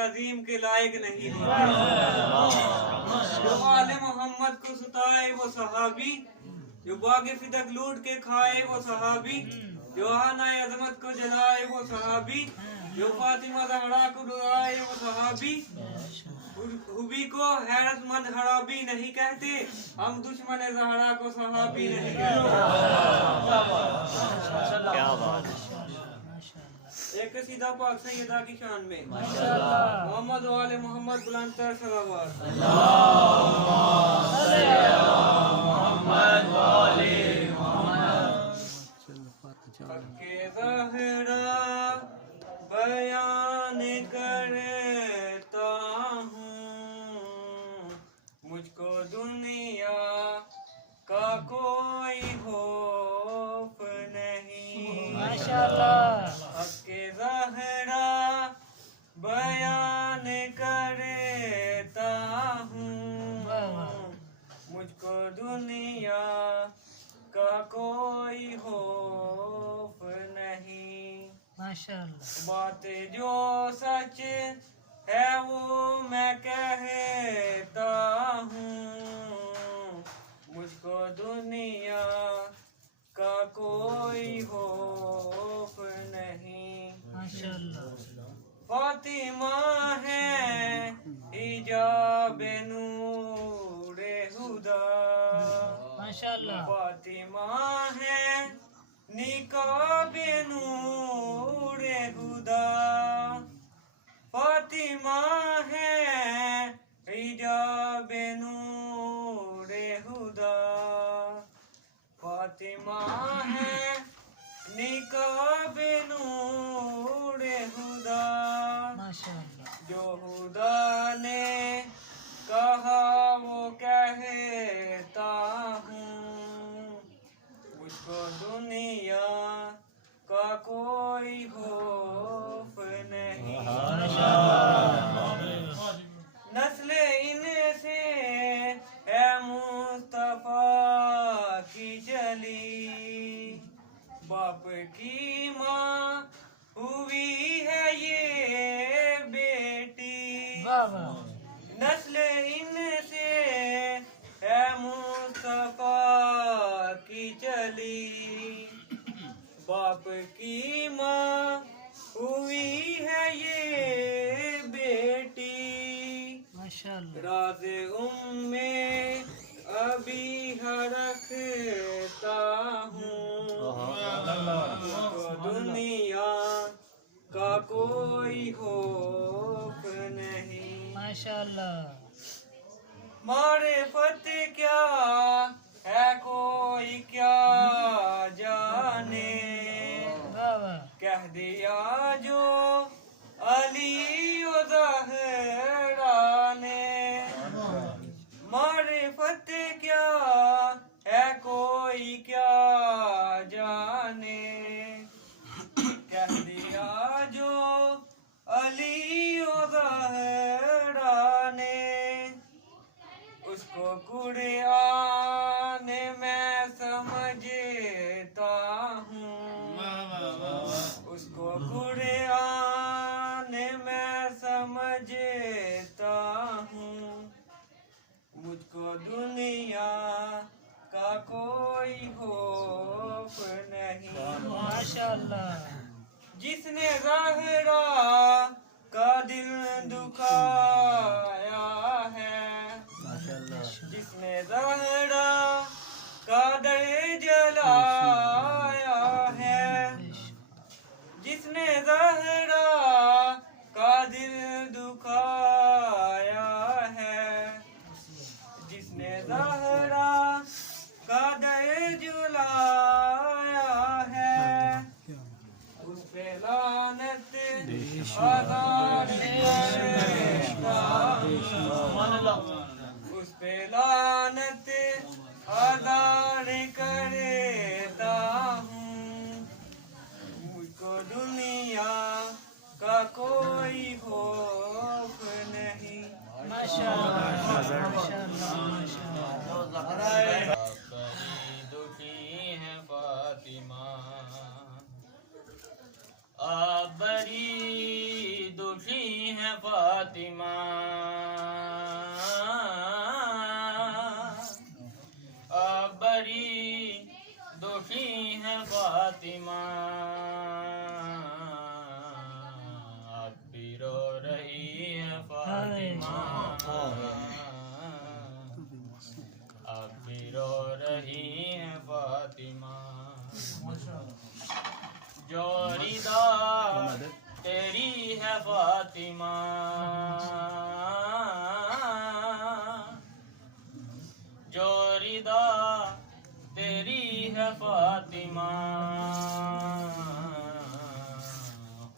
अजीम के लायक नहीं होते। जो आले मोहम्मद को सुताए वो सहाबी, जो बागे फिदक लूट के खाए वो सहाबी, जो आनाए अजमत को जलाए वो सहाबी, जो फातिमा ज़हरा को डुराए वो सहाबी। हुबी को हैरतमंद हराबी नहीं कहते, हम दुश्मन ज़हरा को सहाबी नहीं कहते। क्या बात है। एक सीधा पाक सैयदा की शान में मोहम्मद वाले मोहम्मद बुलंद तर सलावत। हक़े ज़हरा बयान करता हूँ, मुझको दुनिया का कोई खौफ नहीं। हक़े ज़हरा बयान करता हूँ, मुझको दुनिया का कोई खौफ नहीं। बात जो सच है वो मैं कहता हूँ, मुझको दुनिया का कोई खौफ नहीं। फातिमा है हिजाब नूरे हुदा, फातिमा है निकाब नूरे हुदा, फातिमा है हिजाब नूरे हुदा, फातिमा है निकाब नूरे हुदा। जो खुदा ने कहा वो कहता हूँ, मुझको दुनिया का कोई खौफ नहीं। नस्ले इनसे है मुस्तफा की चली, बाप की माँ हुई है ये बेटी। नस्ले इनसे है मुस्तफा की चली, बाप की माँ हुई है ये बेटी। राज़ उम्मे अभी रखता हूँ, मुझको दुनिया का कोई खौफ नहीं। मारिफत क्या है कोई क्या जाने, कह दिया जो अली ओ ज़हरा ने। मारिफत क्या है कोई क्या जाने, कह दिया जो अली ओ ज़हरा ने। उसको कुरान में समझता हूँ, उसको कुरान में समझता हूँ, मुझको दुनिया का कोई खौफ नहीं। जिसने ज़हरा का दिल दुखाया है, जिसने ज़हरा का दर जलाया है, जिसने ज़हरा का दिल दुखाया है, जिसने ज़हरा का दर जलाया है, उस पे लानत आज़ाद करता हूँ, उस पे लानत आज़ाद करता हूँ, मुझको दुनिया का कोई खौफ नहीं। दुखी है फातिमा, आप बड़ी दुखी है फातिमा, अब बड़ी दुखी है फातिमा, अब भी रो रही है फातिमा, अब भी रो रही है फातिमा। जो रिदा तेरी है फातिमा, जो रिदा तेरी है फातिमा,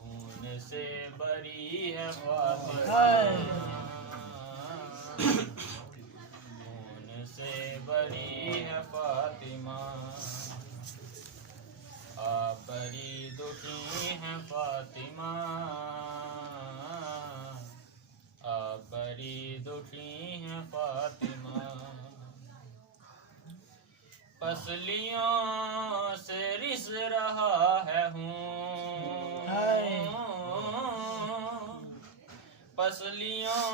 खून से बरी है फातिमा, खून से बरी है फातिमा, आप बड़ी दुखी है फातिमा, आप बड़ी दुखी है फातिमा। पसलियों से रिस रहा है हूँ, पसलियों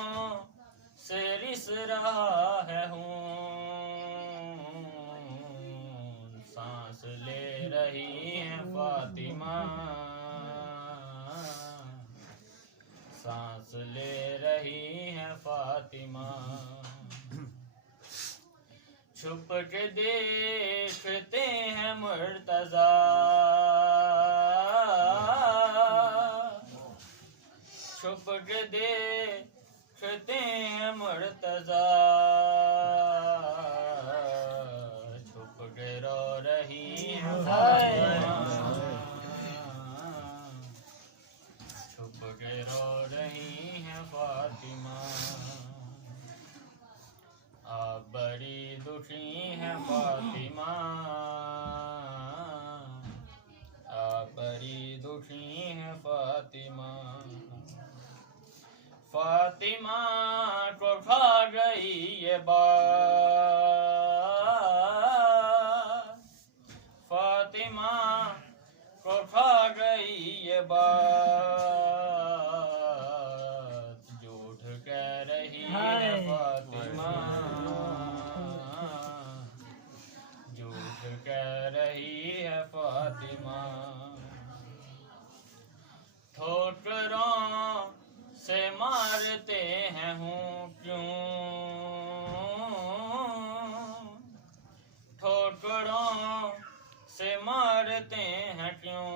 से रिस रहा है हूँ, सांस ले रही है फातिमा, सांस ले रही है फातिमा। छुप के देखते हैं मुर्तजा, छुप के देखते हैं मुर्तजा, छुप के रो रही है फातिमा, छुप के रो रही है फातिमा, आप बड़ी दुखी है फातिमा, आप बड़ी दुखी है फातिमा। फातिमा को खा गई ये बात, फातिमा को खा गई ये बात, झूठ कह रही है फातिमा, झूठ कह रही है फातिमा। ठोकरों से मारते हैं हूँ क्यों, ठोकरों से मारते हैं क्यों,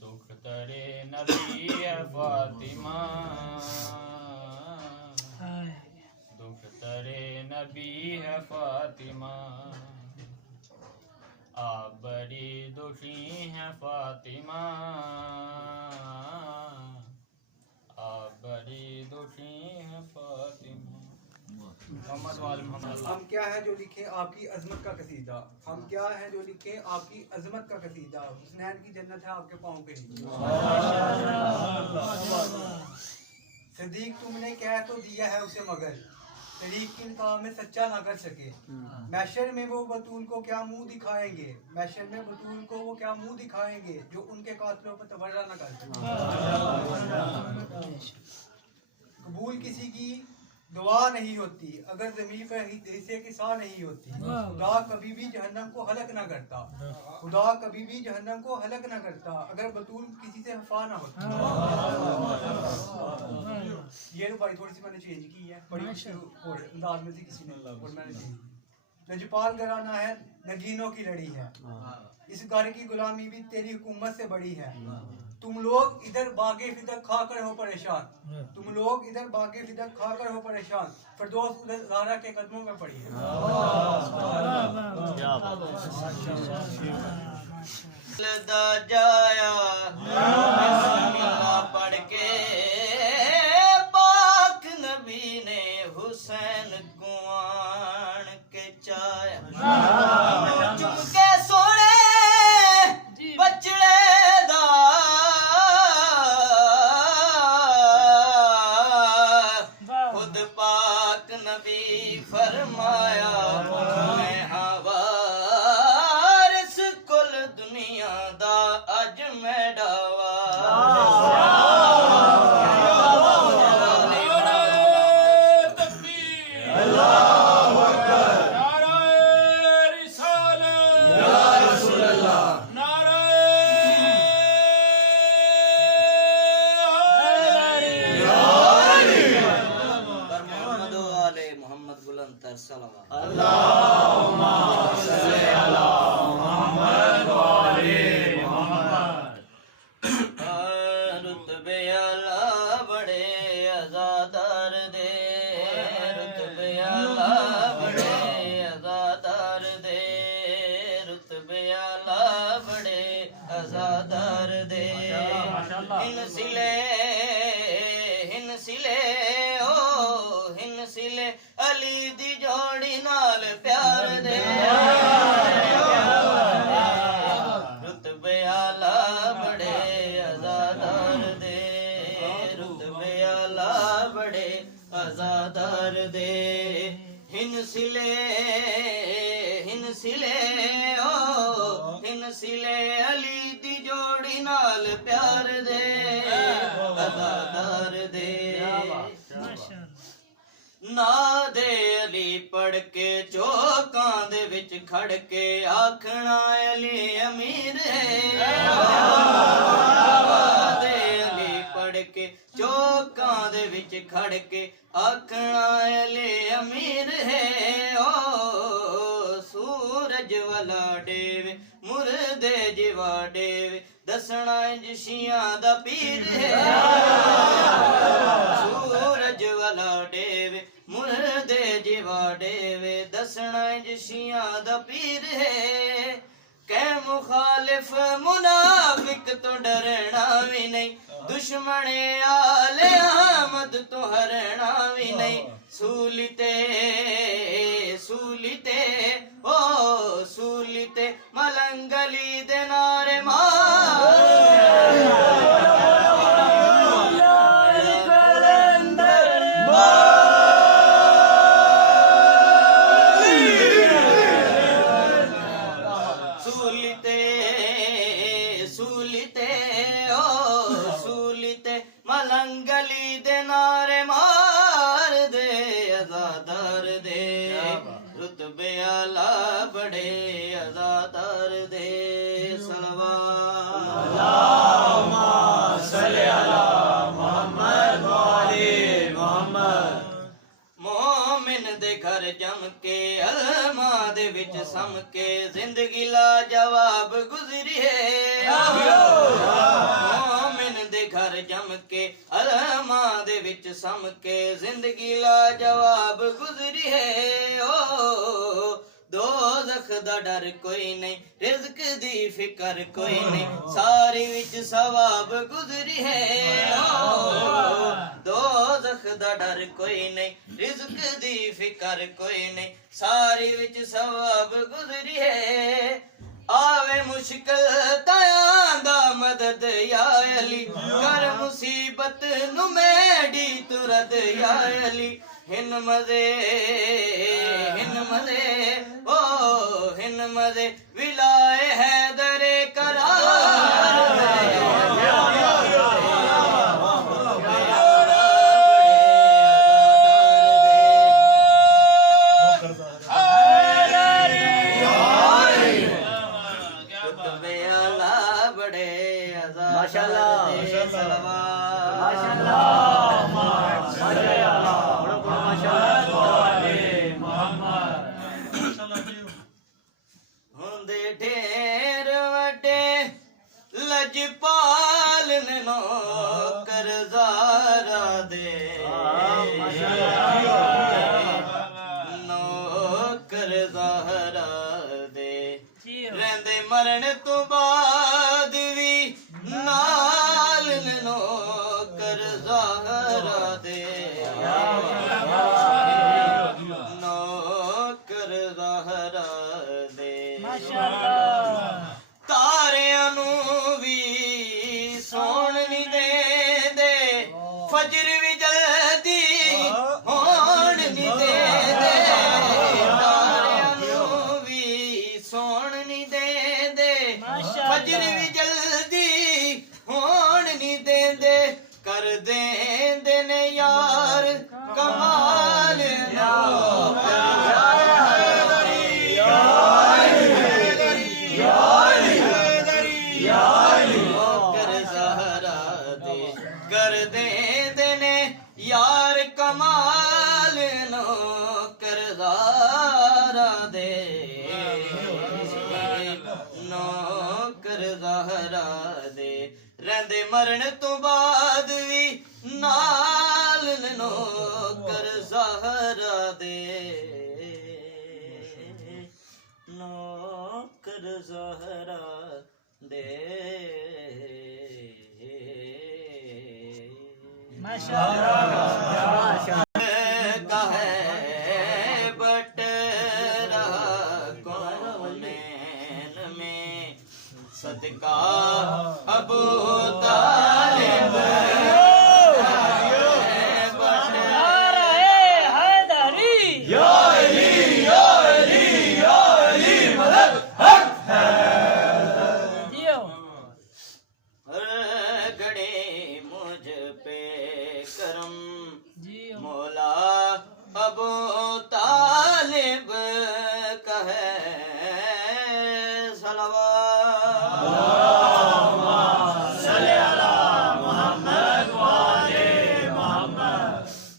दुख तरे नबी है फातिमा, दुख तरे नबी है फातिमा, आप बड़ी दुखी है फातिमा, आप बड़ी दुखी है फातिमा। हम क्या है जो लिखे आपकी अजमत का कसीदा, हम क्या है जो लिखे आपकी अजमत का कसीदा, हुस्नैन की जन्नत है आपके पाँव पे नीचे। सदीक तुमने कह तो दिया है उसे मगर तरीक की काम में सच्चा ना कर सके, मैशर में वो बतूल को क्या मुंह दिखाएंगे, मैशर में बतूल को वो क्या मुंह दिखाएंगे जो उनके कातलों पर तबर्रा ना कर सके। कबूल किसी की दुआ नहीं होती अगर ज़मीन पर हिस्से की सा नहीं होती, खुदा कभी भी जहन्नम को हलक ना करता, खुदा कभी भी जहन्नम को हलक ना करता अगर बतूल किसी से हफा ना होती। ये भाई थोड़ी सी मैंने चेंज की है, बड़ी अंदाज में से किसी ने और मैंने चेंज की। लजपाल घराना है नगीनों की लड़ी है, इस घर की गुलामी भी तेरी हुकूमत से बड़ी है, तुम लोग इधर बागे फिदक खाकर हो परेशान, तुम लोग इधर बागे फिदक खाकर हो परेशान, फिरदौस उधर ज़हरा के कदमों में पड़ी है। जाया पढ़ के पाक नबी ने हुसैन कुआन के चाया, चुमके सोने बचड़े दा खुद पाक नबी फरमाया, मैं हवारिस कुल दुनिया दा अज मैं डावा। सलावत रुतबे आला बड़े अज़ादार दे, रुतबे आला बड़े अज़ादार दे, रुतबे आला बड़े अज़ादार दे। हिन सिले ओ हिन सिले अली दी जोड़ी नाल प्यार दे। रुतबे आला बड़े अज़ादार दे, रुतबे आला बड़े अज़ादार दे। हिन सिले ओ हिन सिले अली दी जोड़ी नाल प्यार दे अज़ादार दे। ना दे अली पढ़ के चौकां दे विच खड़ के आखना अली अमीर है। ना दे अली पढ़ के चौकां दे विच खड़ के आखना अली अमीर है। ओ सूरज वाला डेवे मुर्दे जिवा डेवे दसना इंज शियां दा पीर है। सूरज वाला डेवे मुर्दे जिवा डेवे दसना इंज शियां दा पीर है। कै मुखालिफ मुनाफिक तो डरना भी नहीं, दुश्मने आले अहमद तो हरना भी नहीं। सूलिते सूलिते ओ सूलिते मलंगली दे नारे सूलिते ओ सूलिते मलंगली दे नारे मार दे अज़ादार दे। रुतबे आला बड़े अज़ादार दे। मोमिन दे घर जम के अलमा दे विच सम के जिंदगी ला जवाब गुजरी है। मोमिन दे घर जम के अलमा दे विच सम के जिंदगी ला जवाब गुजरी है। ओ दोज़ख दा डर कोई नहीं, रिज़्क दी फिकर कोई नहीं, सारी विच सवाब गुजरी है। ओ दोज़ख दा डर कोई नहीं, रिज़्क दी फिकर कोई नहीं, सारी विच सवाब गुजरी है। आवे मुश्किल तायांदा मदद या अली, कर मुसीबत नु मेडी तुरद या अली। हिन मज़े ओ हिन मज़े विलाए हैदरे हुंदे ढेर वटे लजपाल नौकर ज़ारा दे। नौकर ज़ारा दे रहंदे मरण तो बाद भी नाल नौकर ज़ारा दे। नौकर ज़ारा दे तारियां नू भी सौण नहीं देंदे, फजर भी जल्दी होण नहीं देंदे। तारियां नू भी सौण नहीं देंदे, फजर भी जल्दी होण नहीं देंदे। कर देंदे ने यार कमाल कर देंदे ने यार कमाल नो कर ज़हरा दे रहंदे मरण तो बाद भी नाल नौकर ज़हरा दे नौकर ज़हरा दे माशाअल्लाह का है बट रहा कौनैन में सदका अबू तालिब मौला अबू तालिब का है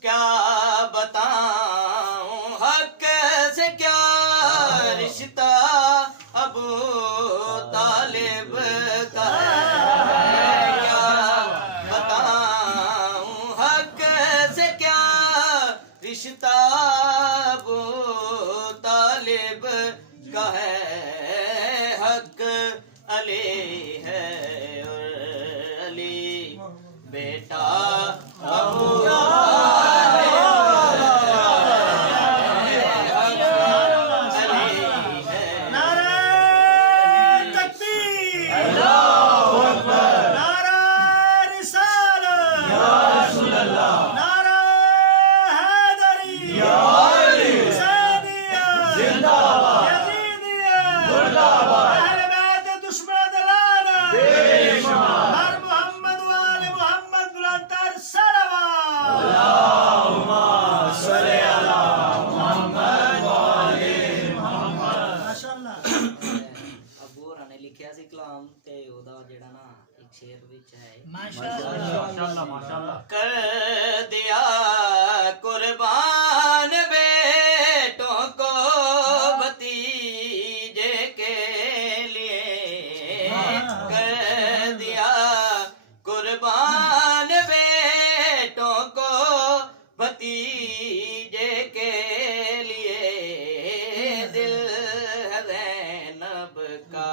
क्या बताऊं हक से क्या रिश्ता अबू तालिब का है क्या बताऊं हक से क्या रिश्ता अबू तालिब का है हक अली है और अली बेटा अबू लिखिया सी कलाम ते ओदा जेड़ा ना एक शेर विच है माशाअल्लाह माशाअल्लाह कर दिया कुर्बान बेटों को भतीजे के लिए कर दिया कुर्बान बेटों को भतीजे के लिए दिल है ज़ैनब का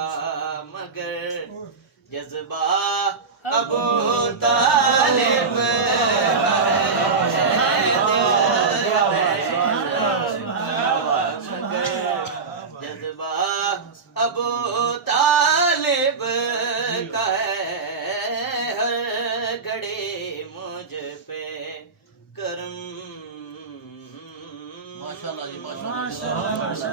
मगर जज्बा अबू तालिब जज्बा अबू तालिब का है हर घड़ी मुझ पे करम माशाल्लाह जी माशाल्लाह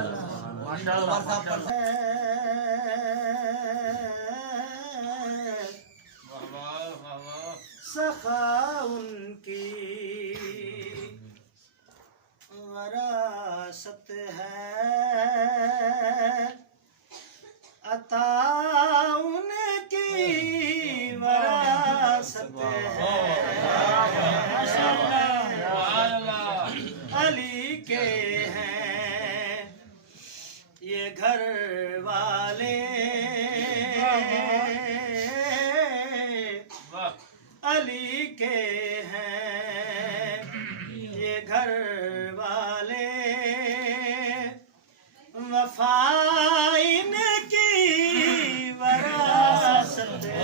सखा उनकी वरासत है अता उनकी वरासत है अली के हैं ये घर वाले अली के हैं ये घर वाले वफा इनकी वरासत है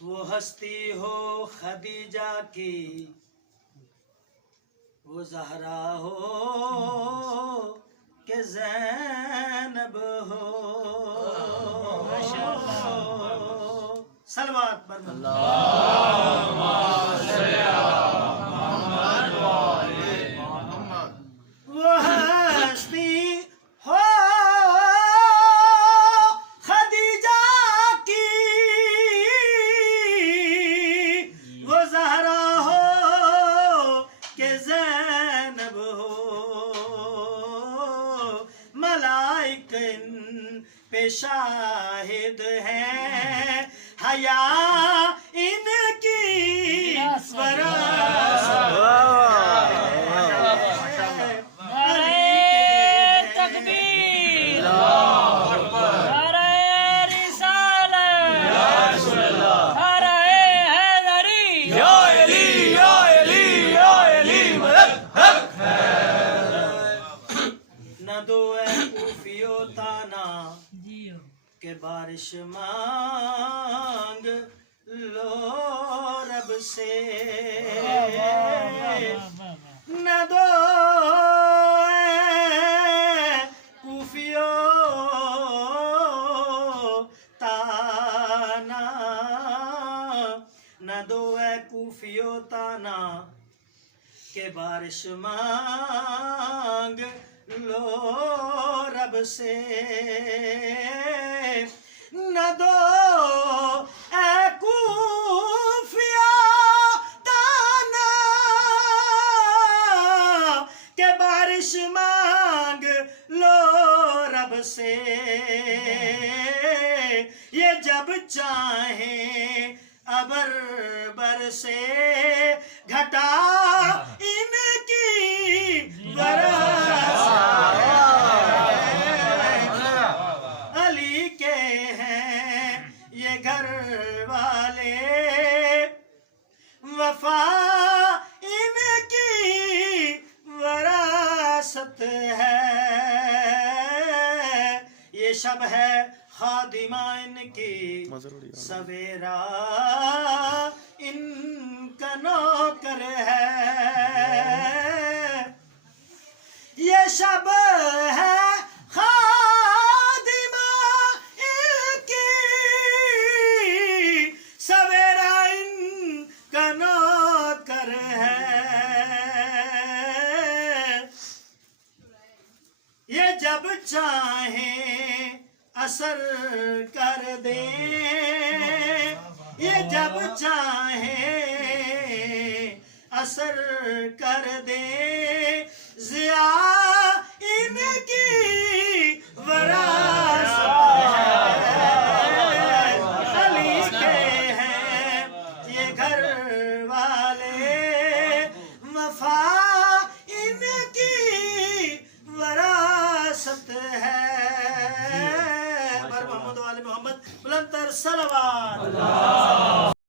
वो हस्ती हो खदीजा की वो जहरा हो के ज़ैनब हो सलवात पर वो हस्ती हो खदीजा की वो ज़हरा हो के ज़ैनब हो मलाइक पे शाहिद हैं हया इनकी वरासत है। बारिश मांग लो रब से न दो कूफियो ताना, न दो कूफियो ताना के बारिश मांग लो रब से न दो कूफिया ताना के बारिश मांग लो रब से। ये जब चाहे अबर बरसे घटा इनकी अली के हैं ये घर वाले, वफा इनकी वरासत है। ये शब है खादिमा इनकी, सवेरा इनका नौकर है। ये शब है खादिमा इनकी, सवेरा इनका नौकर है। ये जब चाहे असर कर दे, ये जब चाहे असर कर दे, ज़िया इनकी वरासत है। अली के हैं ये घर वाले, वफा इनकी वरासत है। मोहम्मद बुलंदर सलवात।